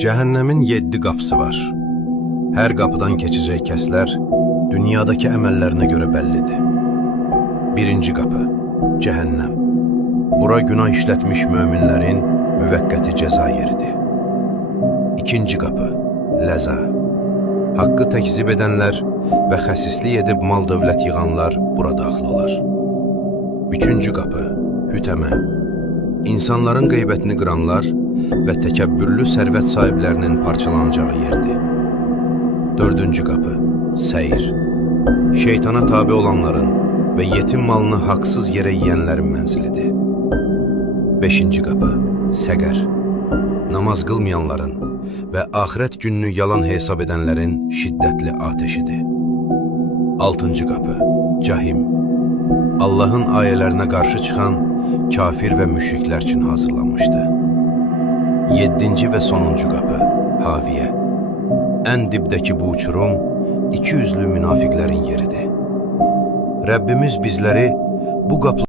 Cəhənnəmin 7 qapısı var. Hər qapıdan keçəcək kəslər dünyadakı əməllərinə görə bəllidir. Birinci qapı, cəhənnəm. Bura günah işlətmiş möminlərin müvəqqəti cəza yeridir. İkinci qapı, ləza. Haqqı təkzib edənlər və xəsislik edib mal dövlət yığanlar bura daxil olar. Üçüncü qapı, hütəmə. İnsanların qeybətini qıranlar və təkəbbürlü sərvət sahiblərinin parçalanacağı yerdir. Dördüncü qapı, səyir. Şeytana tabi olanların və yetim malını haqsız yerə yiyənlərin mənzilidir. Beşinci qapı, səqər. Namaz qılmayanların və axirət gününü yalan hesab edənlərin şiddətli atəşidir. Altıncı qapı, cahim. Allahın ayələrinə qarşı çıxan kafir və müşriklər üçün hazırlanmışdı. Yeddinci və sonuncu qapı, haviyə. Ən dibdəki bu uçurum, iki üzlü münafiqlərin yeridir. Rəbbimiz bizləri bu qapı